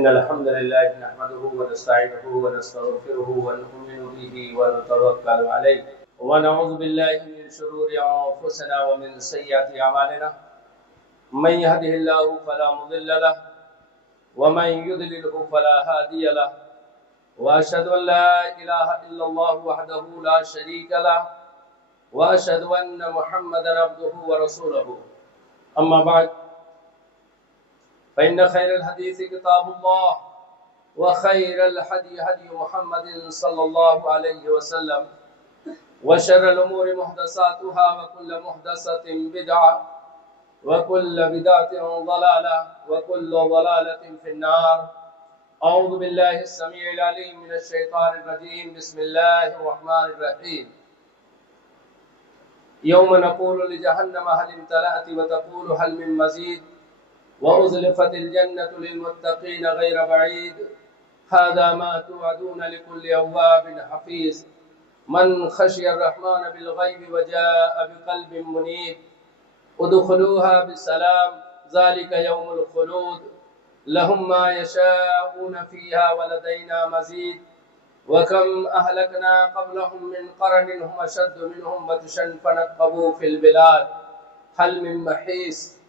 إن الحمد لله نحمده ونستعينه ونستغفره ونؤمن به ونتوكل عليه ونعوذ بالله من شرور أنفسنا ومن سيئات أعمالنا من يهده الله فلا مضل له ومن يضلله فلا هادي له وأشهد أن لا إله إلا الله وحده لا شريك له وأشهد أن محمدا عبده ورسوله أما بعد فإن خير الحديث كتاب الله وخير الهدي هدي محمد صلى الله عليه وسلم وشر الأمور محدثاتها وكل محدثة بدعة وكل بدعة ضلالة وكل ضلالة في النار. أعوذ بالله السميع العليم من الشيطان الرجيم. بسم الله الرحمن الرحيم. يوم نقول لجهنم هل امتلأت وتقول هل من مزيد وأزلفت الجنة للمتقين غير بعيد هذا ما توعدون لكل أواب حفيظ من خشي الرحمن بالغيب وجاء بقلب منيب ادخلوها بسلام ذلك يوم الخلود لهم ما يشاءون فيها ولدينا مزيد وكم أهلكنا قبلهم من قرن هم أشد منهم بطشا فنقبوا في البلاد هل من محيص.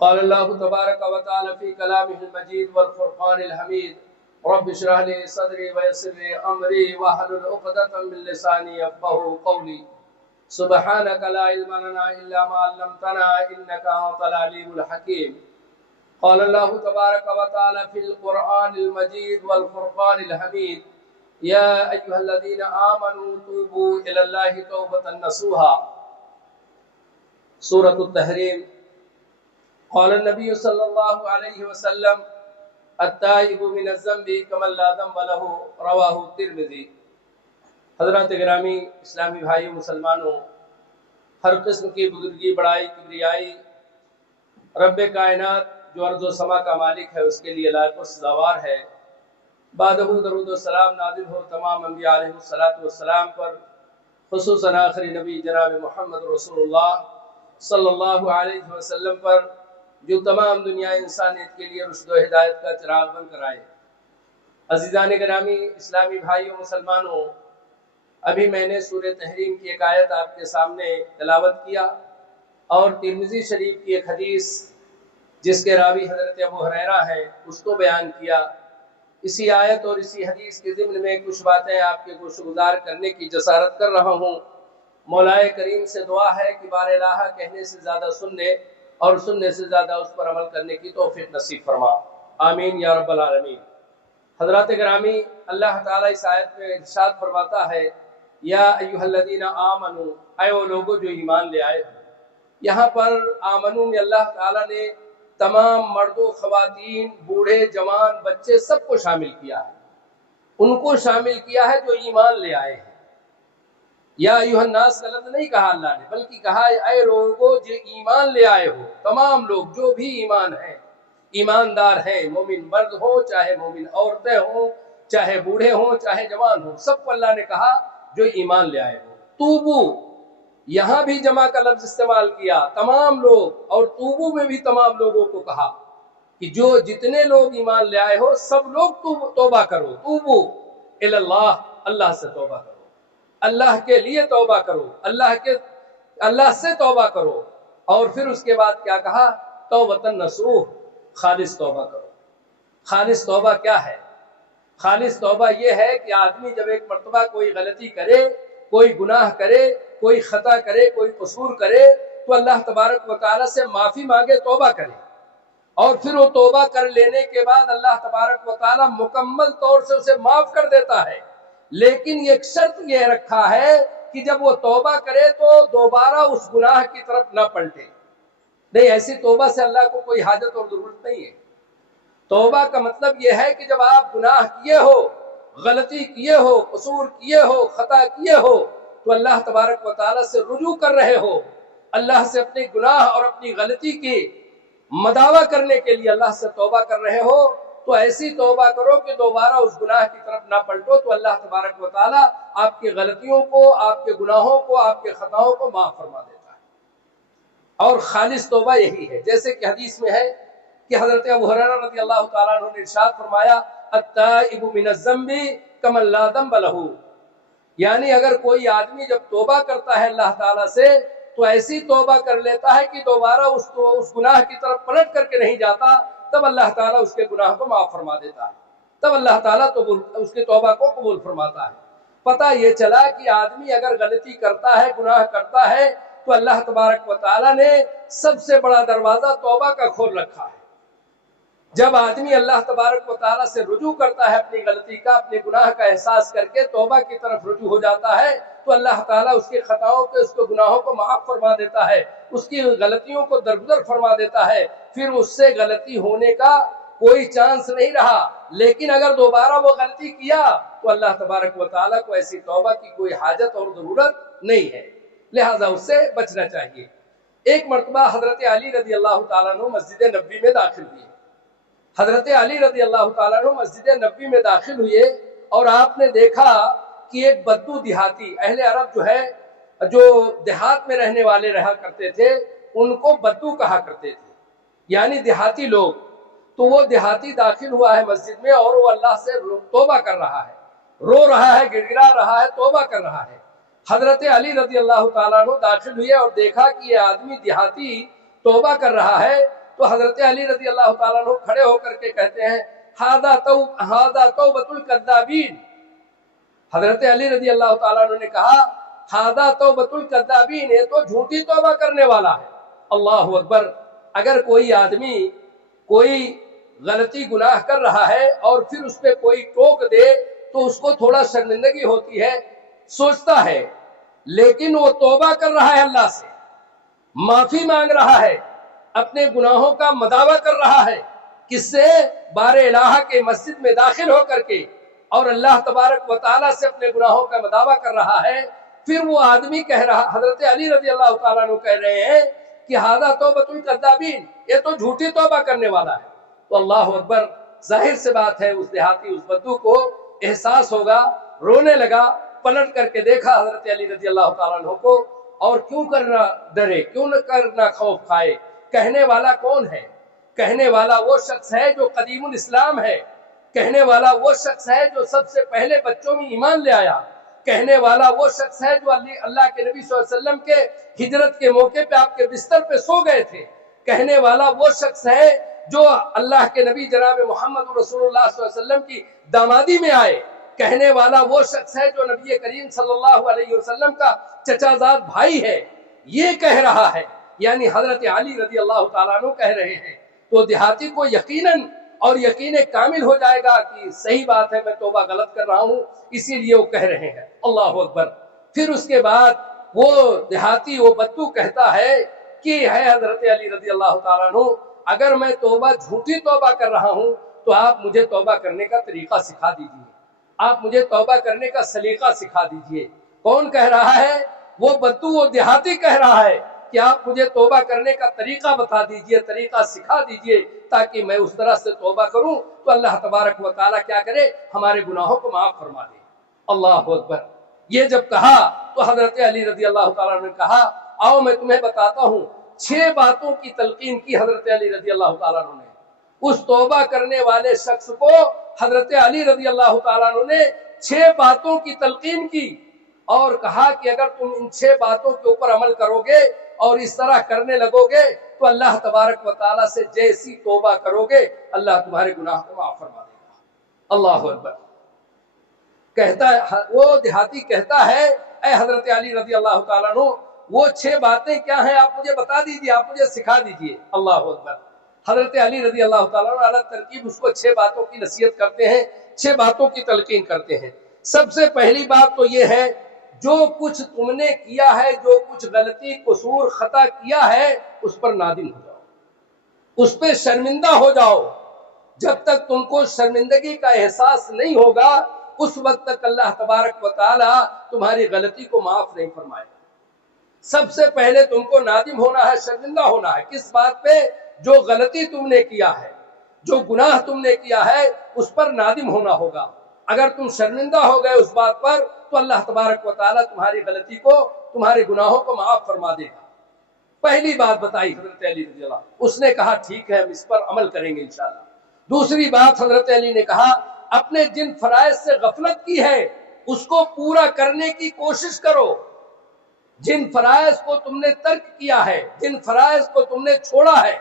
قال الله تبارك وتعالى في كلامه المجيد والفرقان الحميد رب اشرح لي صدري ويسر لي أمري واحلل عقدة من لساني يفقهوا قولي سبحانك لا علم لنا إلا ما علمتنا إنك أنت العليم الحكيم. قال الله تبارك وتعالى في القرآن المجيد والفرقان الحميد يا أيها الذين آمنوا توبوا إلى الله توبة نصوحا. سورة التحریم. قال النبي صلى الله عليه وسلم التائب من الذنب كمن لا ذنب له رواہ الترمذی. حضرات گرامی اسلامی بھائیوں مسلمانوں، ہر قسم کی بزرگی بڑائی کبریائی رب کائنات جو ارض و سما کا مالک ہے اس کے لیے لائق و سزاوار ہے. بعدہ درود و سلام نازل ہو تمام انبیاء علیہ السلام پر، خصوصاً آخری نبی جناب محمد رسول اللہ صلی اللہ علیہ وسلم پر جو تمام دنیا انسانیت کے لیے رشد و ہدایت کا چراغ بن کر آئے. عزیزان گرامی اسلامی بھائیوں مسلمانوں، ابھی میں نے سورہ تحریم کی ایک آیت آپ کے سامنے تلاوت کیا اور ترمذی شریف کی ایک حدیث جس کے راوی حضرت ابو ہریرہ ہیں اس کو بیان کیا. اسی آیت اور اسی حدیث کے ضمن میں کچھ باتیں آپ کے گوشگزار کرنے کی جسارت کر رہا ہوں. مولا کریم سے دعا ہے کہ بار الہ کہنے سے زیادہ سننے اور سننے سے زیادہ اس پر عمل کرنے کی توفیق نصیب فرما، آمین یا رب العالمین. حضرات گرامی، اللہ تعالیٰ اس آیت میں ارشاد فرماتا ہے یا ایھا الذین آمنوا، اے وہ لوگوں جو ایمان لے آئے ہو. یہاں پر آمنو میں اللہ تعالیٰ نے تمام مرد و خواتین، بوڑھے جوان بچے سب کو شامل کیا ہے. ان کو شامل کیا ہے جو ایمان لے آئے ہیں. یا ایھا الناس کا لفظ نہیں کہا اللہ نے، بلکہ کہا اے لوگوں جو ایمان لے آئے ہو. تمام لوگ جو بھی ایمان ہیں، ایماندار ہیں، مومن مرد ہو چاہے مومن عورتیں ہوں، چاہے بوڑھے ہوں چاہے جوان ہوں، سب کو اللہ نے کہا جو ایمان لے آئے ہو. توبو، یہاں بھی جمع کا لفظ استعمال کیا، تمام لوگ، اور توبو میں بھی تمام لوگوں کو کہا کہ جو جتنے لوگ ایمان لے آئے ہو سب لوگ توبہ کرو. توبو الی اللہ، اللہ سے توبہ کرو، اللہ کے لیے توبہ کرو، اللہ سے توبہ کرو. اور پھر اس کے بعد کیا کہا؟ توبۃ نصوح، خالص توبہ کرو. خالص توبہ کیا ہے؟ خالص توبہ یہ ہے کہ آدمی جب ایک مرتبہ کوئی غلطی کرے، کوئی گناہ کرے، کوئی خطا کرے، کوئی قصور کرے تو اللہ تبارک و تعالیٰ سے معافی مانگے، توبہ کرے. اور پھر وہ توبہ کر لینے کے بعد اللہ تبارک و تعالیٰ مکمل طور سے اسے معاف کر دیتا ہے. لیکن ایک شرط یہ رکھا ہے کہ جب وہ توبہ کرے تو دوبارہ اس گناہ کی طرف نہ پلٹے. نہیں، ایسی توبہ سے اللہ کو کوئی حاجت اور ضرورت نہیں ہے. توبہ کا مطلب یہ ہے کہ جب آپ گناہ کیے ہو، غلطی کیے ہو، قصور کیے ہو، خطا کیے ہو تو اللہ تبارک و تعالیٰ سے رجوع کر رہے ہو، اللہ سے اپنی گناہ اور اپنی غلطی کی مداوع کرنے کے لیے اللہ سے توبہ کر رہے ہو، تو ایسی توبہ کرو کہ دوبارہ اس گناہ کی طرف نہ پلٹو. تو اللہ تبارک و تعالیٰ آپ کی غلطیوں کو، آپ کے گناہوں کو، آپ کے خطاؤں کو معاف فرما دیتا ہے. اور خالص توبہ یہی ہے، جیسے کہ حدیث میں ہے کہ حضرت ابو ہریرہ رضی اللہ تعالیٰ عنہ نے ارشاد فرمایا التائب من الذنب کمن لا ذنب لہ، یعنی اگر کوئی آدمی جب توبہ کرتا ہے اللہ تعالیٰ سے تو ایسی توبہ کر لیتا ہے کہ دوبارہ اس گناہ کی طرف پلٹ کر کے نہیں جاتا، تب اللہ تعالیٰ اس کے گناہ کو معاف فرما دیتا ہے، تب اللہ تعالیٰ اس کی توبہ کو قبول فرماتا ہے۔ پتہ یہ چلا کہ آدمی اگر غلطی کرتا ہے، گناہ کرتا ہے، تو اللہ تبارک و تعالیٰ نے سب سے بڑا دروازہ توبہ کا کھول رکھا ہے۔ جب آدمی اللہ تبارک و تعالیٰ سے رجوع کرتا ہے اپنی غلطی کا، اپنے گناہ کا احساس کر کے توبہ کی طرف رجوع ہو جاتا ہے، تو اللہ تعالیٰ اس کی خطاؤں کو، اس کے گناہوں کو معاف فرما دیتا ہے، اس کی غلطیوں کو درگزر فرما دیتا ہے، پھر اس سے غلطی ہونے کا کوئی چانس نہیں رہا۔ لیکن اگر دوبارہ وہ غلطی کیا تو اللہ تبارک و تعالیٰ کو ایسی توبہ کی کوئی حاجت اور ضرورت نہیں ہے، لہٰذا اس سے بچنا چاہیے۔ ایک مرتبہ حضرت علی رضی اللہ تعالیٰ عنہ مسجد نبوی میں داخل ہوئے۔ حضرت علی رضی اللہ تعالیٰ عنہ مسجد نبوی میں داخل ہوئے اور آپ نے دیکھا کہ ایک بدو دیہاتی، اہل عرب جو ہے، جو دیہات میں رہنے والے رہا کرتے تھے، ان کو بدو کہا کرتے تھے، یعنی دیہاتی لوگ۔ تو وہ دیہاتی داخل ہوا ہے مسجد میں اور وہ اللہ سے توبہ کر رہا ہے، رو رہا ہے، گڑ گڑا رہا ہے، توبہ کر رہا ہے۔ حضرت علی رضی اللہ تعالیٰ عنہ داخل ہوئے اور دیکھا کہ یہ آدمی دیہاتی توبہ کر رہا ہے، تو حضرت علی رضی اللہ تعالیٰ عنہ کھڑے ہو کر کے کہتے ہیں ہذا توبۃ الکذابین۔ حضرت علی رضی اللہ تعالیٰ عنہ نے کہا ہذا توبۃ الکذابین، یہ تو جھوٹی توبہ کرنے والا ہے۔ اللہ اکبر! اگر کوئی آدمی کوئی غلطی گناہ کر رہا ہے اور پھر اس پہ کوئی ٹوک دے تو اس کو تھوڑا شرمندگی ہوتی ہے، سوچتا ہے، لیکن وہ توبہ کر رہا ہے، اللہ سے معافی مانگ رہا ہے، اپنے گناہوں کا مداوع کر رہا ہے، کس سے؟ بار الہ کے مسجد میں داخل ہو کر کے، اور اللہ تبارک و تعالیٰ سے اپنے گناہوں کا مداوع کر رہا ہے۔ پھر وہ آدمی کہہ رہا، حضرت علی رضی اللہ تعالیٰ عنہ کہہ رہے ہیں کہ ھذا توبۃ الکذابین، یہ تو جھوٹی توبہ کرنے والا ہے۔ تو اللہ اکبر! ظاہر سے بات ہے اس دیہاتی، اس بدو کو احساس ہوگا، رونے لگا، پلٹ کر کے دیکھا حضرت علی رضی اللہ تعالیٰ عنہ کو، اور کیوں کرنا ڈرے، کیوں نہ کرنا خوف کھائے؟ کہنے والا کون ہے؟ کہنے والا وہ شخص ہے جو قدیم الاسلام ہے، کہنے والا وہ شخص ہے جو سب سے پہلے بچوں میں ایمان لے آیا، کہنے والا وہ شخص ہے جو اللہ کے نبی صلی اللہ علیہ وسلم کے ہجرت کے موقع پہ آپ کے بستر پہ سو گئے تھے، کہنے والا وہ شخص ہے جو اللہ کے نبی جناب محمد رسول اللہ صلی اللہ علیہ وسلم کی دامادی میں آئے، کہنے والا وہ شخص ہے جو نبی کریم صلی اللہ علیہ وسلم کا چچا زاد بھائی ہے، یہ کہہ رہا ہے، یعنی حضرت علی رضی اللہ تعالیٰ عنہ کہہ رہے ہیں۔ تو دیہاتی کو یقیناً اور یقین کامل ہو جائے گا کہ صحیح بات ہے، میں توبہ غلط کر رہا ہوں، اسی لیے وہ کہہ رہے ہیں۔ اللہ اکبر! پھر اس کے بعد وہ دیہاتی، وہ بدو کہتا ہے کہ ہے حضرت علی رضی اللہ تعالیٰ عنہ، اگر میں توبہ جھوٹی توبہ کر رہا ہوں تو آپ مجھے توبہ کرنے کا طریقہ سکھا دیجیے، آپ مجھے توبہ کرنے کا سلیقہ سکھا دیجیے۔ کون کہہ رہا ہے؟ وہ بدو، وہ دیہاتی کہہ رہا ہے کہ آپ مجھے توبہ کرنے کا طریقہ بتا دیجئے، طریقہ سکھا دیجئے، تاکہ میں اس طرح سے توبہ کروں تو اللہ تبارک و تعالیٰ کیا کرے؟ ہمارے گناہوں کو معاف فرما دے۔ اللہ اکبر! یہ جب کہا تو حضرت علی رضی اللہ تعالیٰ نے کہا آؤ میں تمہیں بتاتا ہوں۔ 6 باتوں کی تلقین کی حضرت علی رضی اللہ تعالیٰ نے۔ اس توبہ کرنے والے شخص کو حضرت علی رضی اللہ تعالیٰ نے 6 باتوں کی تلقین کی اور کہا کہ اگر تم ان 6 باتوں کے اوپر عمل کرو گے اور اس طرح کرنے لگو گے تو اللہ تبارک و تعالیٰ سے جیسی توبہ کرو گے اللہ تمہارے گناہ کو معاف فرما دے گا۔ اللہ اکبر! کہتا ہے وہ دیہاتی، کہتا ہے اے حضرت علی رضی اللہ تعالیٰ عنہ، وہ 6 باتیں کیا ہیں آپ مجھے بتا دیجیے، آپ مجھے سکھا دیجیے۔ اللہ اکبر! حضرت علی رضی اللہ تعالیٰ عنہ اعلیٰ ترکیب اس کو 6 باتوں کی نصیحت کرتے ہیں، 6 باتوں کی تلقین کرتے ہیں۔ سب سے پہلی بات تو یہ ہے، جو کچھ تم نے کیا ہے، جو کچھ غلطی، قصور، خطا کیا ہے، اس پر نادم ہو جاؤ، اس پہ شرمندہ ہو جاؤ۔ جب تک تم کو شرمندگی کا احساس نہیں ہوگا اس وقت تک اللہ تبارک و تعالی تمہاری غلطی کو معاف نہیں فرمائے گا۔ سب سے پہلے تم کو نادم ہونا ہے، شرمندہ ہونا ہے۔ کس بات پہ؟ جو غلطی تم نے کیا ہے، جو گناہ تم نے کیا ہے، اس پر نادم ہونا ہوگا۔ اگر تم شرمندہ ہو گئے اس بات پر تو اللہ تبارک و تعالیٰ تمہاری غلطی کو، تمہارے گناہوں کو معاف فرما دے گا۔ پہلی بات بتائی حضرت علی رضی اللہ، اس نے کہا ٹھیک ہے ہم اس پر عمل کریں گے انشاءاللہ۔ دوسری بات حضرت علی نے کہا اپنے جن فرائض سے غفلت کی ہے اس کو پورا کرنے کی کوشش کرو، جن فرائض کو تم نے ترک کیا ہے، جن فرائض کو تم نے چھوڑا ہے۔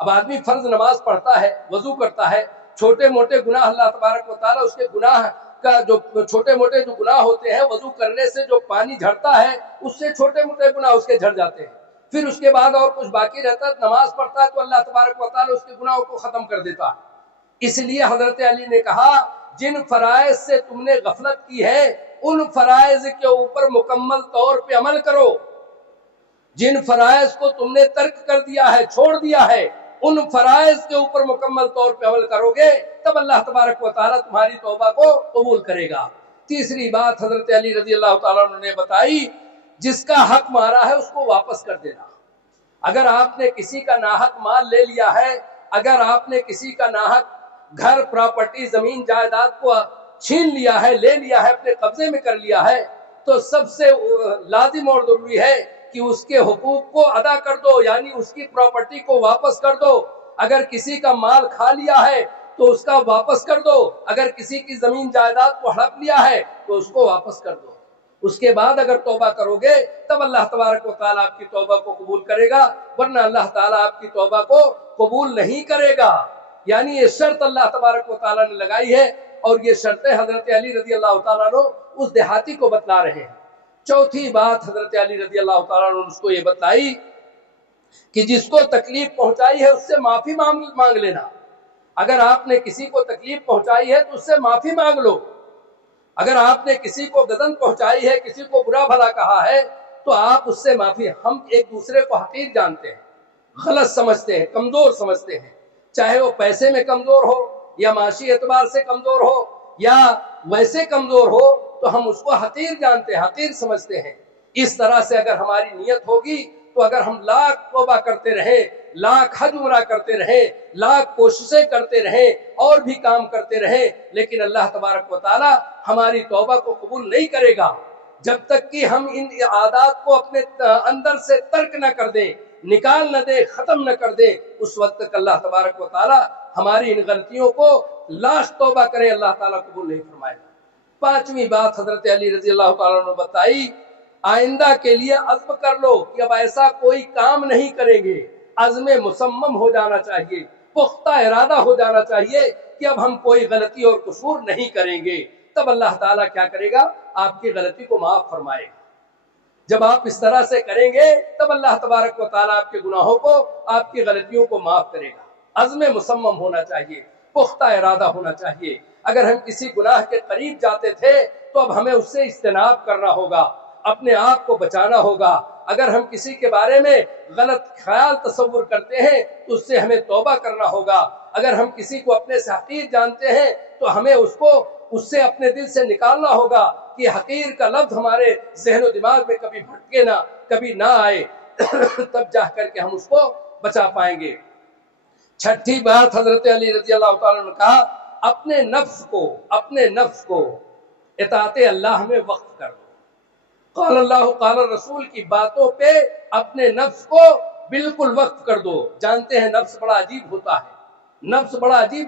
اب آدمی فرض نماز پڑھتا ہے، وضو کرتا ہے، چھوٹے موٹے گناہ اللہ تبارک و تعالیٰ اس کے گناہ کا جو چھوٹے موٹے جو گناہ ہوتے ہیں، وضو کرنے سے جو پانی جھڑتا ہے اس سے چھوٹے موٹے گناہ اس کے جھڑ جاتے ہیں، پھر اس کے بعد اور کچھ باقی رہتا ہے، نماز پڑھتا ہے تو اللہ تبارک و تعالیٰ اس کے گناہوں کو ختم کر دیتا ہے۔ اس لیے حضرت علی نے کہا جن فرائض سے تم نے غفلت کی ہے ان فرائض کے اوپر مکمل طور پہ عمل کرو، جن فرائض کو تم نے ترک کر دیا ہے، چھوڑ دیا ہے، ان فرائض کے اوپر مکمل طور پہ عمل کرو گے تب اللہ تبارک و تعالیٰ تمہاری توبہ کو قبول کرے گا۔ تیسری بات حضرت علی رضی اللہ تعالیٰ عنہ نے بتائی جس کا حق مارا ہے اس کو واپس کر دینا۔ اگر آپ نے کسی کا ناحق مال لے لیا ہے، اگر آپ نے کسی کا ناحق گھر پراپرٹی زمین جائیداد کو چھین لیا ہے، لے لیا ہے، اپنے قبضے میں کر لیا ہے، تو سب سے لازم اور ضروری ہے کہ اس کے حقوق کو ادا کر دو، یعنی اس کی پراپرٹی کو واپس کر دو۔ اگر کسی کا مال کھا لیا ہے تو اس کا واپس کر دو، اگر کسی کی زمین جائیداد کو ہڑپ لیا ہے تو اس کو واپس کر دو۔ اس کے بعد اگر توبہ کرو گے تب اللہ تبارک و تعالیٰ آپ کی توبہ کو قبول کرے گا، ورنہ اللہ تعالیٰ آپ کی توبہ کو قبول نہیں کرے گا۔ یعنی یہ شرط اللہ تبارک و تعالیٰ نے لگائی ہے، اور یہ شرطیں حضرت علی رضی اللہ تعالیٰ عنہ اس دیہاتی کو بتلا رہے ہیں۔ چوتھی بات حضرت علی رضی اللہ تعالیٰ عنہ نے اس کو یہ بتلائی کہ جس کو تکلیف پہنچائی ہے اس سے معافی مانگ لینا۔ اگر آپ نے کسی کو تکلیف پہنچائی ہے تو اس سے معافی مانگ لو۔ اگر آپ نے کسی کو گزن پہنچائی ہے، کسی کو برا بھلا کہا ہے تو آپ اس سے معافی۔ ہم ایک دوسرے کو حقیر جانتے ہیں، غلط سمجھتے ہیں، کمزور سمجھتے ہیں، چاہے وہ پیسے میں کمزور ہو یا معاشی اعتبار سے کمزور ہو یا ویسے کمزور ہو، تو ہم اس کو حقیر جانتے ہیں، حقیر سمجھتے ہیں۔ اس طرح سے اگر ہماری نیت ہوگی تو اگر ہم لاکھ توبہ کرتے رہیں، لاکھ حج عمرہ کرتے رہیں، لاکھ کوششیں کرتے رہیں اور بھی کام کرتے رہیں، لیکن اللہ تبارک و تعالی ہماری توبہ کو قبول نہیں کرے گا جب تک کہ ہم ان عادات کو اپنے اندر سے ترک نہ کر دیں، نکال نہ دیں، ختم نہ کر دیں۔ اس وقت تک اللہ تبارک و تعالی ہماری ان غلطیوں کو لاش توبہ کرے اللہ تعالیٰ قبول نہیں فرمائے گا۔ پانچویں بات حضرت علی رضی اللہ تعالیٰ نے بتائی آئندہ کے لیے عزم کر لو کہ اب ایسا کوئی کام نہیں کریں گے۔ عزم مصمم ہو جانا چاہیے، پختہ ارادہ ہو جانا چاہیے کہ اب ہم کوئی غلطی اور قصور نہیں کریں گے۔ تب اللہ تعالیٰ کیا کرے گا؟ آپ کی غلطی کو معاف فرمائے گا۔ جب آپ اس طرح سے کریں گے تب اللہ تبارک و تعالیٰ آپ کے گناہوں کو، آپ کی غلطیوں کو معاف کرے گا۔ عزم مصمم ہونا چاہیے، پختہ ارادہ ہونا چاہیے۔ اگر ہم کسی گناہ کے قریب جاتے تھے تو اب ہمیں اس سے اجتناب کرنا ہوگا، اپنے آپ کو بچانا ہوگا۔ اگر ہم کسی کے بارے میں غلط خیال تصور کرتے ہیں تو اس سے ہمیں توبہ کرنا ہوگا۔ اگر ہم کسی کو اپنے سے حقیر جانتے ہیں تو ہمیں اس سے اپنے دل سے نکالنا ہوگا کہ حقیر کا لفظ ہمارے ذہن و دماغ میں کبھی بھٹکے نہ، کبھی نہ آئے، تب جا کر کے ہم اس کو بچا پائیں گے۔ چھٹی بات حضرت علی رضی اللہ تعالیٰ نے کہا اپنے نفس کو اطاعت اللہ میں وقف کر دو۔ قال اللہ قال رسول کی باتوں پہ اپنے نفس کو بالکل وقف کر دو۔ جانتے ہیں نفس بڑا عجیب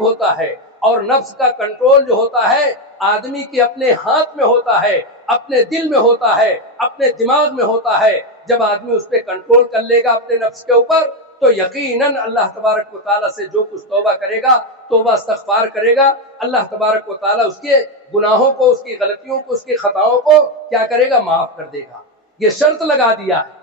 ہوتا ہے، اور نفس کا کنٹرول جو ہوتا ہے آدمی کے اپنے ہاتھ میں ہوتا ہے، اپنے دل میں ہوتا ہے، اپنے دماغ میں ہوتا ہے۔ جب آدمی اس پہ کنٹرول کر لے گا اپنے نفس کے اوپر تو یقیناً اللہ تبارک و تعالیٰ سے جو کچھ توبہ کرے گا، توبہ استغفار کرے گا، اللہ تبارک و تعالیٰ اس کے گناہوں کو، اس کی غلطیوں کو، اس کی خطاؤں کو کیا کرے گا؟ معاف کر دے گا۔ یہ شرط لگا دیا ہے،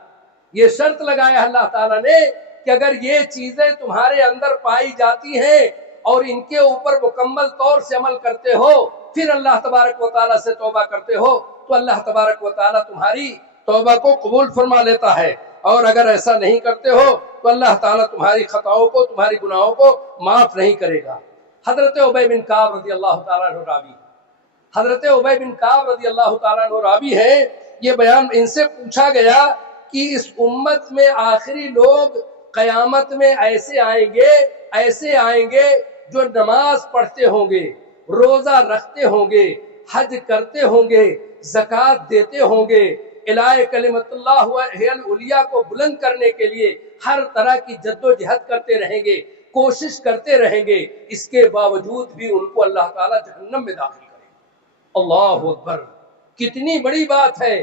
یہ شرط لگایا اللہ تعالیٰ نے کہ اگر یہ چیزیں تمہارے اندر پائی جاتی ہیں اور ان کے اوپر مکمل طور سے عمل کرتے ہو، پھر اللہ تبارک و تعالیٰ سے توبہ کرتے ہو، تو اللہ تبارک و تعالیٰ تمہاری توبہ کو قبول فرما لیتا ہے۔ اور اگر ایسا نہیں کرتے ہو تو اللہ تعالیٰ تمہاری خطاؤں کو، تمہاری گناہوں کو معاف نہیں کرے گا۔ حضرت ابی بن کعب رضی اللہ تعالیٰ عنہ راوی، حضرت ابی بن کعب رضی اللہ تعالیٰ عنہ راوی ہے۔ یہ بیان ان سے پوچھا گیا کہ اس امت میں آخری لوگ قیامت میں ایسے آئیں گے جو نماز پڑھتے ہوں گے، روزہ رکھتے ہوں گے، حج کرتے ہوں گے، زکوٰۃ دیتے ہوں گے، الہ کلمت اللہ العلیٰ کو بلند کرنے کے لیے ہر طرح کی جدوجہد کرتے رہیں گے، کوشش کرتے رہیں گے، اس کے باوجود بھی ان کو اللہ تعالیٰ جہنم میں داخل کرے گا۔ اللہ اکبر، کتنی بڑی بات ہے۔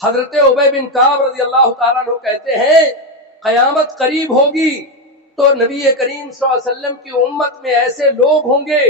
حضرت ابی بن کعب رضی اللہ تعالیٰ عنہ کہتے ہیں قیامت قریب ہوگی تو نبی کریم صلی اللہ علیہ وسلم کی امت میں ایسے لوگ ہوں گے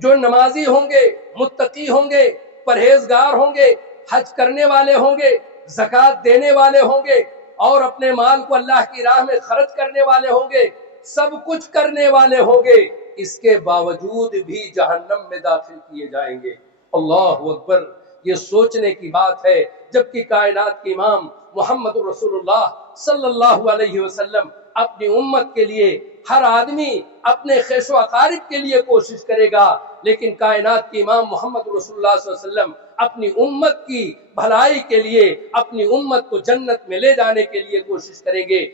جو نمازی ہوں گے، متقی ہوں گے، پرہیزگار ہوں گے، حج کرنے والے ہوں گے، زکوٰۃ دینے والے ہوں گے، اور اپنے مال کو اللہ کی راہ میں خرچ کرنے والے ہوں گے، سب کچھ کرنے والے ہوں گے، اس کے باوجود بھی جہنم میں داخل کیے جائیں گے۔ اللہ اکبر، یہ سوچنے کی بات ہے، جبکہ کائنات کے امام محمد رسول اللہ صلی اللہ علیہ وسلم اپنی امت کے لیے، ہر آدمی اپنے خیش و اقارب کے لیے کوشش کرے گا، لیکن کائنات کے امام محمد رسول اللہ صلی اللہ علیہ وسلم اپنی امت کی بھلائی کے لیے، اپنی امت کو جنت میں لے جانے کے لیے کوشش کریں گے۔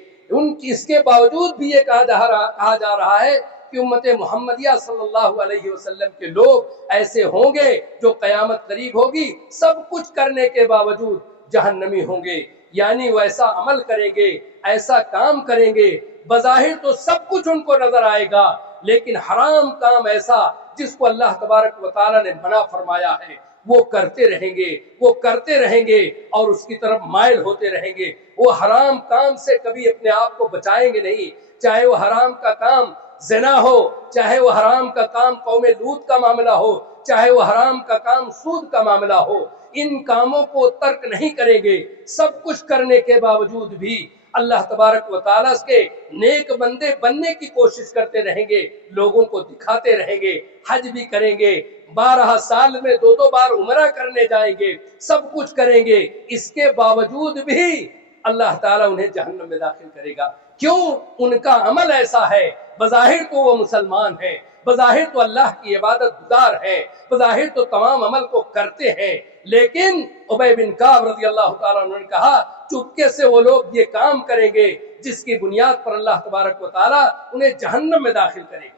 اس کے باوجود بھی یہ کہا جا رہا ہے کہ امت محمدیہ صلی اللہ علیہ وسلم کے لوگ ایسے ہوں گے جو قیامت قریب ہوگی سب کچھ کرنے کے باوجود جہنمی ہوں گے، یعنی وہ ایسا عمل کریں گے، ایسا کام کریں گے، بظاہر تو سب کچھ ان کو نظر آئے گا، لیکن حرام کام ایسا جس کو اللہ تبارک و تعالیٰ نے منع فرمایا ہے وہ کرتے رہیں گے، وہ کرتے رہیں گے اور اس کی طرف مائل ہوتے رہیں گے۔ وہ حرام کام سے کبھی اپنے آپ کو بچائیں گے نہیں، چاہے وہ حرام کا کام زنا ہو، چاہے وہ حرام کا کام قوم لوط کا معاملہ ہو، چاہے وہ حرام کا کام سود کا معاملہ ہو، ان کاموں کو ترک نہیں کریں گے۔ سب کچھ کرنے کے باوجود بھی اللہ تبارک و تعالیٰ کے نیک بندے بننے کی کوشش کرتے رہیں گے، لوگوں کو دکھاتے رہیں گے، حج بھی کریں گے، 12 سال میں 2 بار عمرہ کرنے جائیں گے، سب کچھ کریں گے، اس کے باوجود بھی اللہ تعالیٰ انہیں جہنم میں داخل کرے گا۔ کیوں؟ ان کا عمل ایسا ہے، بظاہر تو وہ مسلمان ہیں، بظاہر تو اللہ کی عبادت گزار ہیں، بظاہر تو تمام عمل کو کرتے ہیں، لیکن ابی بن کعب رضی اللہ تعالیٰ عنہ نے کہا چپکے سے وہ لوگ یہ کام کریں گے جس کی بنیاد پر اللہ تبارک و تعالیٰ انہیں جہنم میں داخل کرے گا۔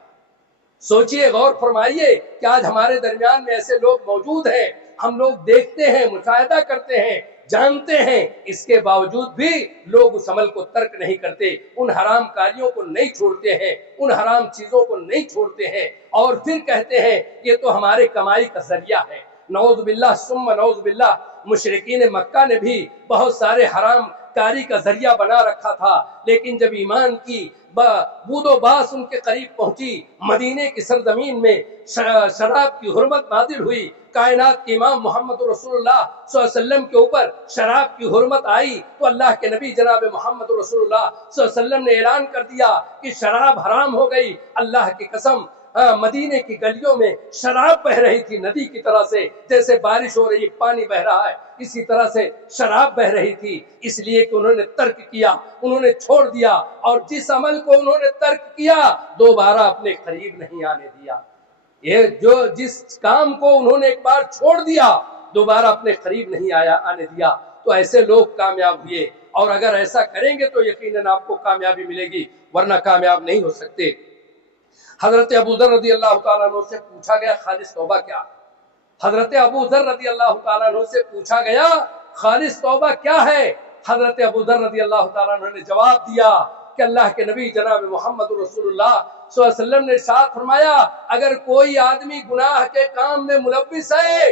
سوچئے، غور فرمائیے کہ آج ہمارے درمیان میں ایسے لوگ موجود ہیں، ہم لوگ دیکھتے ہیں، مشاہدہ کرتے ہیں، جانتے ہیں، اس کے باوجود بھی لوگ اس عمل کو ترک نہیں کرتے، ان حرام کاریوں کو نہیں چھوڑتے ہیں، ان حرام چیزوں کو نہیں چھوڑتے ہیں، اور پھر کہتے ہیں یہ تو ہمارے کمائی کا ذریعہ ہے۔ نعوذ باللہ ثم نعوذ باللہ، مشرکین مکہ نے بھی بہت سارے حرام کاری کا ذریعہ بنا رکھا تھا، لیکن جب ایمان کی بود و باس ان کے قریب پہنچی، مدینے کی سرزمین میں شراب کی حرمت نازل ہوئی، کائنات کے امام محمد رسول اللہ صلی اللہ علیہ وسلم کے اوپر شراب کی حرمت آئی، تو اللہ کے نبی جناب محمد رسول اللہ صلی اللہ علیہ وسلم نے اعلان کر دیا کہ شراب حرام ہو گئی۔ اللہ کی قسم، مدینے کی گلیوں میں شراب بہ رہی تھی ندی کی طرح سے، جیسے بارش ہو رہی پانی بہ رہا ہے، اسی طرح سے شراب بہ رہی تھی، اس لیے کہ انہوں نے ترک کیا، انہوں نے چھوڑ دیا، اور جس عمل کو انہوں نے ترک کیا دوبارہ اپنے قریب نہیں آنے دیا۔ یہ جس کام کو انہوں نے ایک بار چھوڑ دیا دوبارہ اپنے قریب نہیں آنے دیا، تو ایسے لوگ کامیاب ہوئے، اور اگر ایسا کریں گے تو یقیناً آپ کو کامیابی ملے گی، ورنہ کامیاب نہیں ہو سکتے۔ حضرت ابو ذر رضی اللہ تعالیٰ عنہ سے پوچھا گیا خالص توبہ کیا؟ حضرت ابو ذر رضی اللہ تعالیٰ عنہ سے پوچھا گیا خالص توبہ کیا ہے؟ حضرت ابو ذر رضی اللہ تعالیٰ عنہ نے جواب دیا کہ اللہ کے نبی جناب محمد رسول اللہ صلی اللہ علیہ وسلم نے ارشاد فرمایا اگر کوئی آدمی گناہ کے کام میں ملوث ہے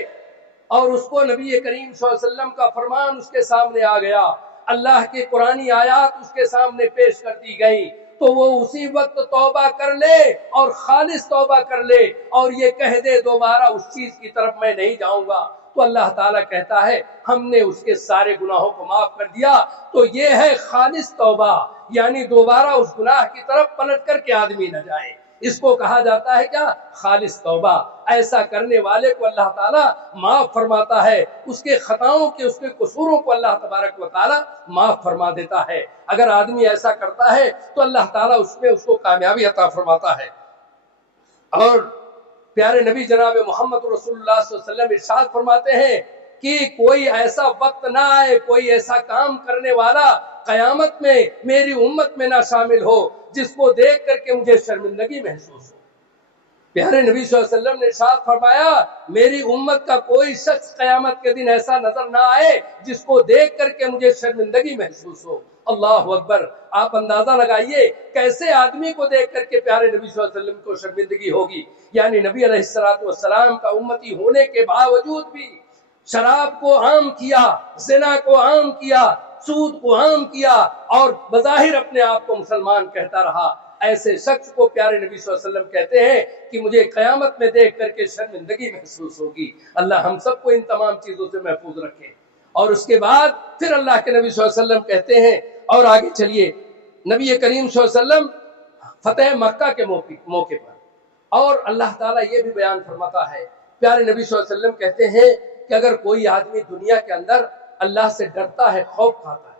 اور اس کو نبی کریم صلی اللہ علیہ وسلم کا فرمان اس کے سامنے آ گیا، اللہ کی قرآنی آیات اس کے سامنے پیش کر دی گئی، تو وہ اسی وقت توبہ کر لے اور خالص توبہ کر لے اور یہ کہہ دے دوبارہ اس چیز کی طرف میں نہیں جاؤں گا، تو اللہ تعالیٰ کہتا ہے ہم نے اس کے سارے گناہوں کو معاف کر دیا۔ تو یہ ہے خالص توبہ، یعنی دوبارہ اس گناہ کی طرف پلٹ کر کے آدمی نہ جائے، اس کو کہا جاتا ہے کیا؟ خالص توبہ۔ ایسا کرنے والے کو اللہ تعالیٰ معاف فرماتا ہے، اس کے خطاؤں کے، اس کے قصوروں کو اللہ تبارک و تعالیٰ معاف فرما دیتا ہے۔ اگر آدمی ایسا کرتا ہے تو اللہ تعالیٰ اس میں اس کو کامیابی عطا فرماتا ہے۔ اور پیارے نبی جناب محمد رسول اللہ صلی اللہ علیہ وسلم ارشاد فرماتے ہیں کہ کوئی ایسا وقت نہ آئے، کوئی ایسا کام کرنے والا قیامت میں میری امت میں نہ شامل ہو جس کو دیکھ کر کے مجھے شرمندگی محسوس ہو۔ پیارے نبی صلی اللہ علیہ وسلم نے ارشاد فرمایا میری امت کا کوئی شخص قیامت کے دن ایسا نظر نہ آئے جس کو دیکھ کر کے مجھے شرمندگی محسوس ہو۔ اللہ اکبر! آپ اندازہ لگائیے کیسے آدمی کو دیکھ کر کے پیارے نبی صلی اللہ علیہ وسلم کو شرمندگی ہوگی۔ یعنی نبی علیہ السلام کا امتی ہونے کے باوجود بھی شراب کو عام کیا، زنا کو عام کیا، سود کو عام کیا اور بظاہر اپنے آپ کو مسلمان کہتا رہا۔ ایسے شخص کو پیارے نبی صلی اللہ علیہ وسلم کہتے ہیں کہ مجھے قیامت میں دیکھ کر کے شرمندگی محسوس ہوگی۔ اللہ ہم سب کو ان تمام چیزوں سے محفوظ رکھے۔ اور اس کے بعد پھر اللہ کے نبی صلی اللہ علیہ وسلم کہتے ہیں، اور آگے چلیے، نبی کریم صلی اللہ علیہ وسلم فتح مکہ کے موقع پر، اور اللہ تعالیٰ یہ بھی بیان فرماتا ہے، پیارے نبی صلی اللہ علیہ وسلم کہتے ہیں کہ اگر کوئی آدمی دنیا کے اندر اللہ سے ڈرتا ہے، خوف کھاتا ہے،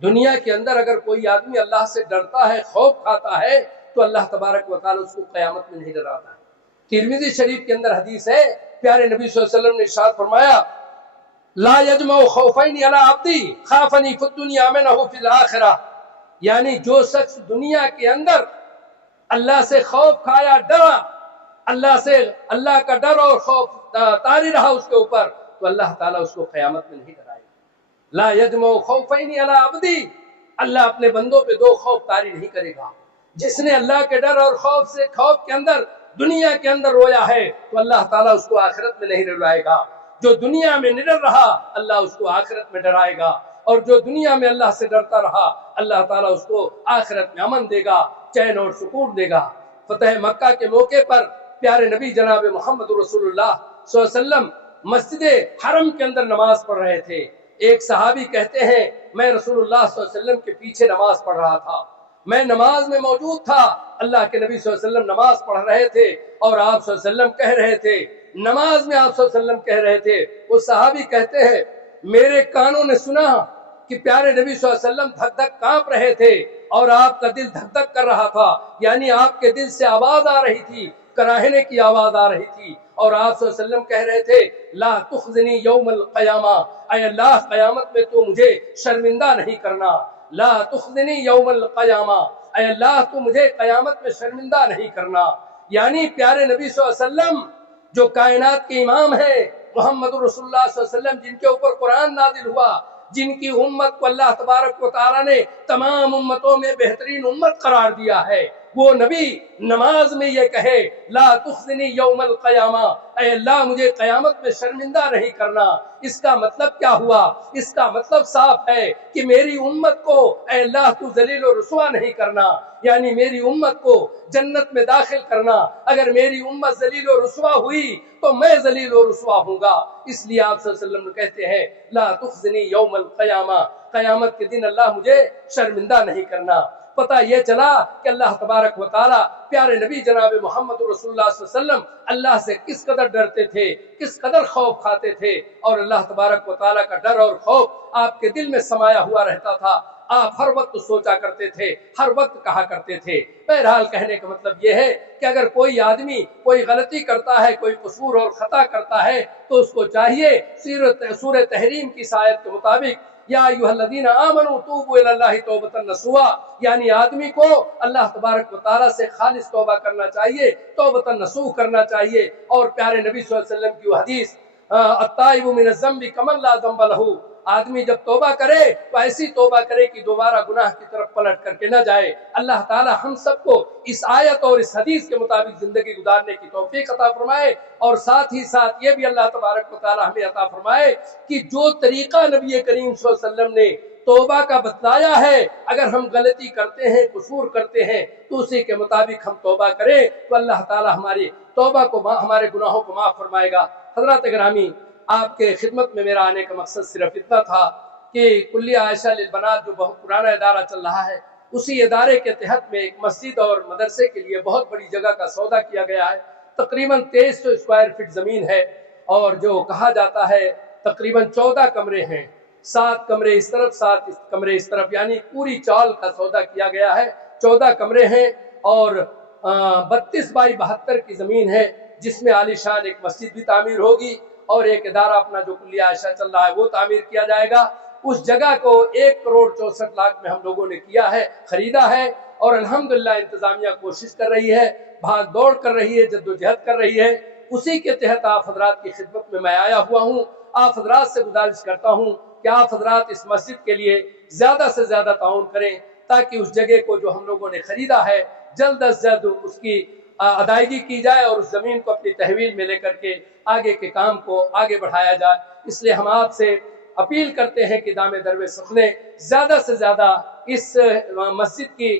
دنیا کے اندر اگر کوئی آدمی اللہ سے ڈرتا ہے، خوف کھاتا ہے، تو اللہ تبارک و تعالیٰ اس کو قیامت میں نہیں ڈراتا ہے۔ ترمذی شریف کے اندر حدیث ہے، پیارے نبی صلی اللہ علیہ وسلم نے ارشاد فرمایا لا یجمع خوفین علی عبدی خافنی فی الدنیا منہ فی الآخرہ، یعنی جو شخص دنیا کے اندر اللہ سے خوف کھایا، ڈرا، اللہ کا ڈر اور خوف طاری رہا اس کے اوپر، تو اللہ تعالیٰ اس کو قیامت میں نہیں ڈرائے گا۔ لا یجمع خوفین علی عبدی، اللہ اپنے بندوں پہ دو خوف طاری نہیں کرے گا۔ جس نے اللہ کے ڈر اور خوف کے اندر دنیا کے اندر رویا ہے تو اللہ تعالیٰ اس کو آخرت میں نہیں ڈرائے گا۔ جو دنیا میں نڈر رہا اللہ اس کو آخرت میں ڈرائے گا، اور جو دنیا میں اللہ سے ڈرتا رہا اللہ تعالیٰ اس کو آخرت میں امن دے گا، چین اور سکون دے گا۔ فتح مکہ کے موقع پر پیارے نبی جناب محمد رسول اللہ صلی اللہ علیہ وسلم مسجد حرم کے اندر نماز پڑھ رہے تھے۔ ایک صحابی کہتے ہیں میں رسول اللہ صلی اللہ علیہ وسلم کے پیچھے نماز پڑھ رہا تھا، میں نماز میں موجود تھا، اللہ کے نبی صلی اللہ علیہ وسلم نماز پڑھ رہے تھے اور آپ صلی اللہ علیہ وسلم کہہ رہے تھے، نماز میں آپ صلی اللہ علیہ وسلم کہہ رہے تھے۔ وہ صحابی کہتے ہیں میرے کانوں نے سنا کہ پیارے نبی صلی اللہ علیہ وسلم دھک دھک کانپ رہے تھے اور آپ کا دل دھک دھک کر رہا تھا، یعنی آپ کے دل سے آواز آ رہی تھی، کراہنے کی آواز آ رہی تھی، اور آپ صلی اللہ علیہ وسلم کہہ رہے تھے لا تخزنی یوم القیامہ، اے اللہ قیامت میں تو مجھے شرمندہ نہیں کرنا، لا تخزنی یوم القیامہ، اے اللہ تو مجھے قیامت میں شرمندہ نہیں کرنا۔ یعنی پیارے نبی صلی اللہ علیہ وسلم جو کائنات کے امام ہیں، محمد رسول اللہ صلی اللہ علیہ وسلم جن کے اوپر قرآن نازل ہوا، جن کی امت کو اللہ تبارک و تعالیٰ نے تمام امتوں میں بہترین امت قرار دیا ہے، وہ نبی نماز میں یہ کہے لا تخزنی یوم القیامہ، اے اللہ مجھے قیامت میں شرمندہ نہیں کرنا۔ اس کا مطلب کیا ہوا؟ اس کا مطلب صاف ہے کہ میری امت کو اے اللہ تو ذلیل و رسوا نہیں کرنا، یعنی میری امت کو جنت میں داخل کرنا۔ اگر میری امت ذلیل و رسوا ہوئی تو میں ذلیل و رسوا ہوں گا۔ اس لیے آپ صلی اللہ علیہ وسلم کہتے ہیں لا تخزنی یوم القیامہ، قیامت کے دن اللہ مجھے شرمندہ نہیں کرنا۔ پتہ یہ چلا کہ اللہ تبارک و تعالیٰ پیارے نبی جناب محمد رسول اللہ صلی اللہ علیہ وسلم اللہ سے کس قدر ڈرتے تھے، کس قدر خوف کھاتے تھے، اور اللہ تبارک و تعالیٰ کا ڈر اور خوف آپ کے دل میں سمایا ہوا رہتا تھا۔ آپ ہر وقت سوچا کرتے تھے، ہر وقت کہا کرتے تھے۔ بہرحال کہنے کا مطلب یہ ہے کہ اگر کوئی آدمی کوئی غلطی کرتا ہے، کوئی قصور اور خطا کرتا ہے تو اس کو چاہیے سورہ تحریم کی آیت کے مطابق یا ایھا الذین آمنوا توبوا الی اللہ توبۃ نصوحا، یعنی آدمی کو اللہ تبارک و تعالیٰ سے خالص توبہ کرنا چاہیے، توبۃ نصوح کرنا چاہیے۔ اور پیارے نبی صلی اللہ علیہ وسلم کی وہ حدیث التائب من الذنب کمن لا ذنب لہ، آدمی جب توبہ کرے تو ایسی توبہ کرے کہ دوبارہ گناہ کی طرف پلٹ کر کے نہ جائے۔ اللہ تعالی ہم سب کو اس آیت اور اس حدیث کے مطابق زندگی گزارنے کی توفیق عطا فرمائے، اور ساتھ ہی ساتھ یہ بھی اللہ تبارک و تعالی ہمیں عطا فرمائے کہ جو طریقہ نبی کریم صلی اللہ علیہ وسلم نے توبہ کا بتلایا ہے، اگر ہم غلطی کرتے ہیں، قصور کرتے ہیں تو اسی کے مطابق ہم توبہ کریں تو اللہ تعالی ہماری توبہ کو، ہمارے گناہوں کو معاف فرمائے گا۔ حضرات گرامی، آپ کے خدمت میں میرا آنے کا مقصد صرف اتنا تھا کہ کلیہ عائشہ للبنات جو بہت پرانا ادارہ چل رہا ہے، اسی ادارے کے تحت میں ایک مسجد اور مدرسے کے لیے بہت بڑی جگہ کا سودا کیا گیا ہے۔ تقریباً 2300 اسکوائر فٹ زمین ہے، اور جو کہا جاتا ہے تقریباً 14 کمرے ہیں، 7 کمرے اس طرف 7 کمرے اس طرف، یعنی پوری چال کا سودا کیا گیا ہے۔ 14 کمرے ہیں اور 32 بائی 72 کی زمین ہے، جس میں عالی شان ایک مسجد بھی تعمیر ہوگی، اور ایک ادارہ اپنا جو کلیہ عائشہ چل رہا ہے وہ تعمیر کیا جائے گا۔ اس جگہ کو 1 کروڑ 64 لاکھ میں ہم لوگوں نے کیا ہے، خریدا ہے، اور الحمدللہ انتظامیہ کوشش کر رہی ہے، بھاگ دوڑ کر رہی ہے، جدوجہد کر رہی ہے۔ اسی کے تحت آپ حضرات کی خدمت میں آیا ہوا ہوں۔ آپ حضرات سے گزارش کرتا ہوں کہ آپ حضرات اس مسجد کے لیے زیادہ سے زیادہ تعاون کریں، تاکہ اس جگہ کو جو ہم لوگوں نے خریدا ہے جلد از جلد اس کی ادائیگی کی جائے اور اس زمین کو اپنی تحویل میں لے کر کے آگے کے کام کو آگے بڑھایا جائے۔ اس لیے ہم آپ سے اپیل کرتے ہیں کہ دام در سخنے زیادہ سے زیادہ اس مسجد کی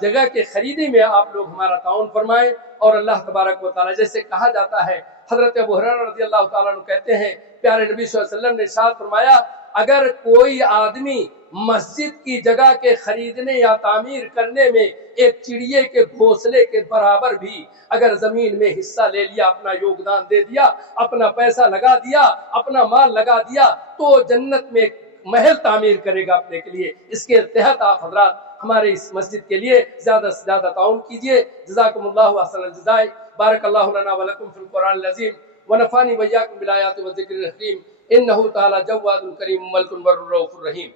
جگہ کے خریدی میں آپ لوگ ہمارا تعاون فرمائیں، اور اللہ تبارک و تعالیٰ جیسے کہا جاتا ہے، حضرت ابو ہریرہ رضی اللہ تعالیٰ عنہ کہتے ہیں پیارے نبی صلی اللہ علیہ وسلم نے ارشاد فرمایا، اگر کوئی آدمی مسجد کی جگہ کے خریدنے یا تعمیر کرنے میں ایک چڑیے کے گھونسلے کے برابر بھی اگر زمین میں حصہ لے لیا، اپنا یوگدان دے دیا، اپنا پیسہ لگا دیا، اپنا مال لگا دیا، تو جنت میں محل تعمیر کرے گا اپنے کے لیے۔ اس کے تحت آپ حضرات ہمارے اس مسجد کے لیے زیادہ سے زیادہ تعاون کیجیے۔ جزاکم اللہ احسن الجزائے۔ بارک اللہ لنا ولکم فی القرآن العظیم ونفعنی وإیاکم بالآیات والذکر الحکیم، انہ تعالی جواد کریم ملک بر رؤوف الرحیم۔